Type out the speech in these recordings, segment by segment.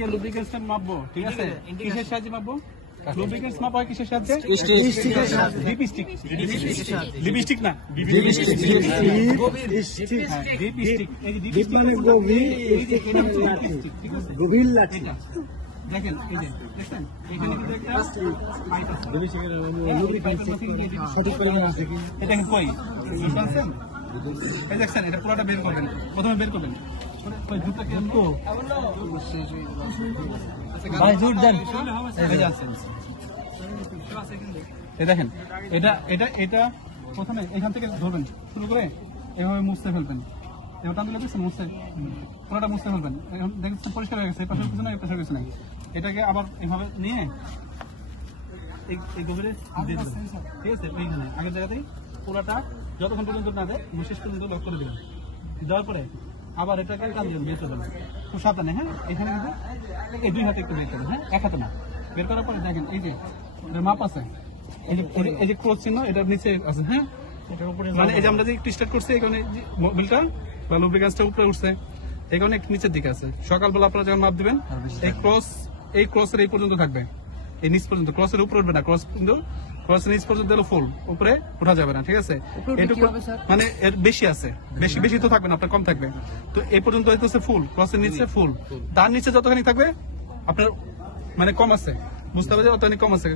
Lubricants মাপবো, ঠিক আছে? কিসের সাহায্যে মাপবো? লুব্রিকেন্টস মাপা হয় কিসের সাহায্যে? লিপস্টিক। লিপস্টিক না, লিপস্টিক। এই যে লিপস্টিক মানে গভীর, ঠিক আছে? গভীর লাঠি। দেখেন এই যে দেখেন এখানে কিন্তু একটা পাইপ আছে। এই পাইপের মধ্যে কি সঠিক পরিমাণ আছে কি? এটা কি কই? বুঝছেন? এই দেখেন এটা পুরোটা বের করবেন। প্রথমে বের করবেন। ওই দুটো কেমন? ভাই জোর দেন। এই দেখেন এটা প্রথমে এখান থেকে ধরবেন, শুরু করে এভাবে মুছতে ফেলবেন। এবার টান দিলে দেখছেন মুছতে, পুরোটা মুছতে ফেলবেন। এখন দেখছেন পরিষ্কার হয়ে গেছে, এই পাশের কিছু নাই, এই পাশের কিছু নাই। এটাকে আবার এভাবে নিয়ে এই গভীরে দিয়ে দেবেন, ঠিক আছে? এইখানে আগের জায়গাতেই পুরোটা যতক্ষণ পর্যন্ত না দেয় শেষ পর্যন্ত লক করে দেবেন। দেওয়ার পরে আবার এটাকে টান দিবেন, বের করবেন খুব সাবধানে। হ্যাঁ, এখানে কিন্তু এই দুই হাতে একটু বের করবেন। হ্যাঁ, এক হাতে না। বের করার পরে দেখেন এই যে মাপ আছে, এই যে ক্রস চিহ্ন এটার নিচে আছে। হ্যাঁ, মানে এই যে আমরা যে একটু স্টার্ট করছি এখানে মোবিলটা বা লুব্রিকেন্টসটা উপরে উঠছে, এই কারণে নিচের দিকে আছে। সকালবেলা আপনারা যখন মাপ দিবেন এই ক্রসের এই পর্যন্ত থাকবে, এই নিচ পর্যন্ত। ক্রসের উপরে উঠবে না, ক্রসের নিচ পর্যন্ত ফুল, উপরে উঠা যাবে না, ঠিক আছে? এটুকু মানে এর বেশি আছে, বেশি তো থাকবে না, আপনার কম থাকবে। তো এই পর্যন্ত হইতেছে ফুল, ক্রসের নিচে ফুল, তার নিচে যতখানি থাকবে আপনার মানে কম আছে, বুঝতে হবে যে অতখানি কম আছে।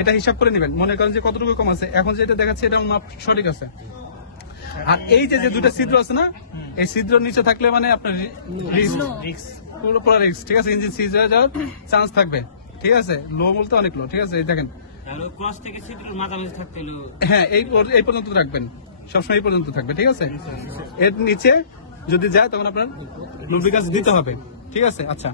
এটা হিসাব করে নেবেন, মনে করেন যে কতটুকু কম আছে। এখন যেটা দেখাচ্ছে এটা মাপ সঠিক আছে। আর এই যে দুটা ছিদ্র আছে না, এই ছিদ্র নিচে থাকলে মানে আপনার রিস্ক, পুরো রিস্ক, ঠিক আছে? ইঞ্জিন সিজ হয়ে যাওয়ার চান্স থাকবে, ঠিক আছে? লো বলতে অনেক লো, ঠিক আছে? এই দেখেন হ্যাঁ, এই পর্যন্ত রাখবেন, সবসময় এই পর্যন্ত থাকবে, ঠিক আছে? এর নিচে যদি যায় তখন আপনার লুব্রিকেন্টস দিতে হবে, ঠিক আছে? আচ্ছা।